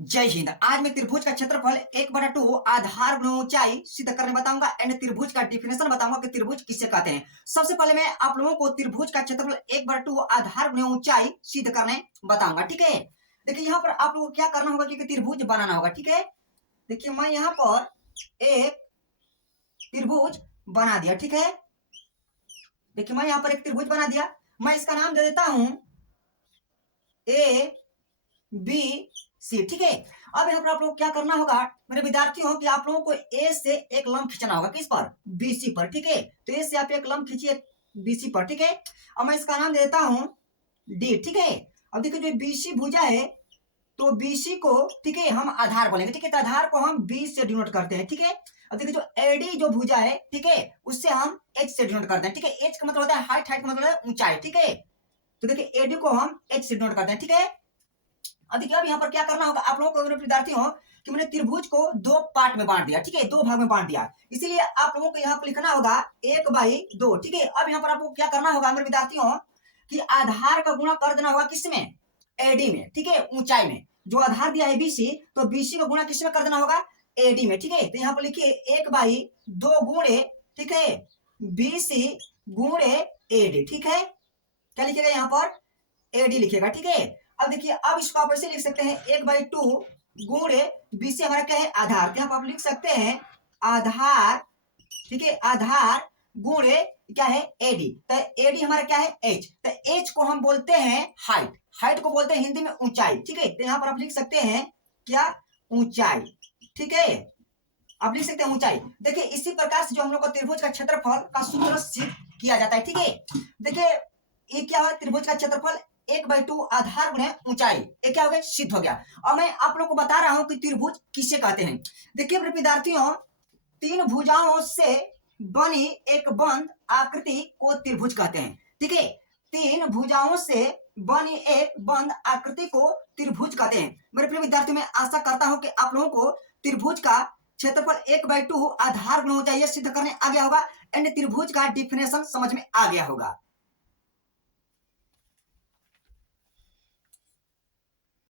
जय हिंद। आज मैं त्रिभुज का क्षेत्रफल 1/2 आधार गुणा ऊंचाई सिद्ध करने बताऊंगा एंड त्रिभुज का डिफिनेशन बताऊंगा कि त्रिभुज किसे कहते हैं। सबसे पहले मैं आप लोगों को त्रिभुज का क्षेत्रफल 1/2 आधार गुणा ऊंचाई सिद्ध करने बताऊंगा। ठीक है, देखिए यहाँ पर आप लोगों को क्या करना होगा कि त्रिभुज बनाना होगा। ठीक है, देखिए मैं यहाँ पर एक त्रिभुज बना दिया। ठीक है, देखिए मैं यहाँ पर एक त्रिभुज बना दिया। मैं इसका नाम दे देता हूं ए बी सी। ठीक है, अब यहाँ पर आप लोग क्या करना होगा मेरे विद्यार्थियों कि आप लोगों को ए से एक लंब खींचना होगा। किस पर? बीसी पर। ठीक है, तो ए से आप एक लंब खींचिए बीसी पर। ठीक है, अब मैं इसका नाम दे देता हूं डी। ठीक है, अब देखिए जो बीसी भुजा है तो बीसी को ठीक है हम आधार बोलेंगे। ठीक है, तो आधार को हम बी से डिनोट करते हैं। ठीक है, अब देखिए जो एडी जो भुजा है ठीक है उससे हम एच से डिनोट करते हैं। ठीक है, एच का मतलब होता है हाइट, हाइट का मतलब है ऊंचाई। ठीक है, तो देखिए एडी को हम एच से डिनोट करते हैं। ठीक है, अब देखिए अब यहाँ पर क्या करना होगा आप लोगों को विद्यार्थी हो कि मैंने त्रिभुज को दो पार्ट में बांट दिया। ठीक है, दो भाग में बांट दिया, इसीलिए आप लोगों को यहाँ पर लिखना होगा 1/2। ठीक है, अब यहाँ पर आपको क्या करना होगा मेरे विद्यार्थियों कि आधार का गुणा कर देना होगा किसमें? एडी में। ठीक है, ऊंचाई में जो आधार दिया है बीसी, तो बीसी का गुणा किसमें कर देना होगा? एडी में। ठीक है, तो यहाँ पर लिखिए 1/2 गुणे ठीक है बीसी गुणे एडी। ठीक है, क्या लिखिएगा यहाँ पर? एडी लिखिएगा। ठीक है, अब देखिए अब इसको आप ऐसे लिख सकते हैं 1/2 गुणे बीसी हमारा क्या है? आधार। यहाँ पर आप लिख सकते हैं आधार। ठीक है, आधार गुणे क्या है? एडी। तो एडी हमारा क्या है? एच। तो एच को हम बोलते हैं हाइट, हाइट को बोलते हैं हिंदी में ऊंचाई। ठीक है, तो यहाँ पर आप लिख सकते हैं क्या? ऊंचाई। ठीक है, आप लिख सकते हैं ऊंचाई। देखिए इसी प्रकार से जो हम लोग का त्रिभुज का क्षेत्रफल का सूत्र सिद्ध किया जाता है। ठीक है, देखिए ये क्या है? त्रिभुज का क्षेत्रफल 1/2 आधार गुणे ऊंचाई, ये क्या हो गया? सिद्ध हो गया। और मैं आप लोग को बता रहा हूं कि त्रिभुज किसे कहते हैं। देखिए विद्यार्थियों, तीन भुजाओं से बनी एक बंद आकृति को त्रिभुज कहते हैं। ठीक है, तीन भुजाओं से बनी एक बंद आकृति को त्रिभुज कहते हैं। मेरे प्रिय विद्यार्थियों, मैं आशा करता हूं कि आप लोगों को त्रिभुज का क्षेत्रफल 1/2 आधार गुणा ऊंचाई सिद्ध करने आ गया होगा एंड त्रिभुज का डिफिनेशन समझ में आ गया होगा।